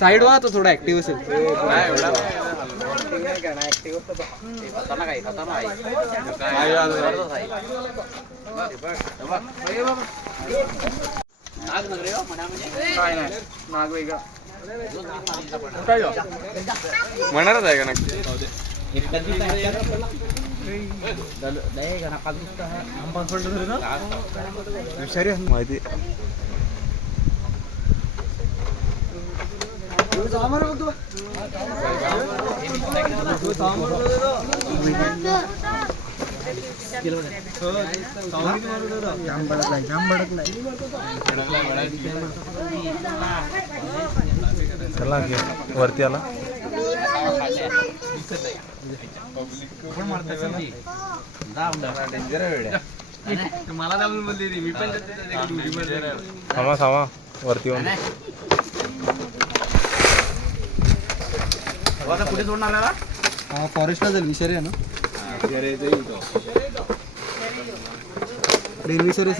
Side वा तो थोडा ऍक्टिव्ह असेल. म्हणणारच आहे का नक्की. माहिती चला घे वरती आला. मला जाऊन बोलली रे, मी पण थांबा थांबा वरती येऊन. कुठे सोडणार आला? फॉरेस्टला जाईल विषारी आहे ना. डेल्विसरी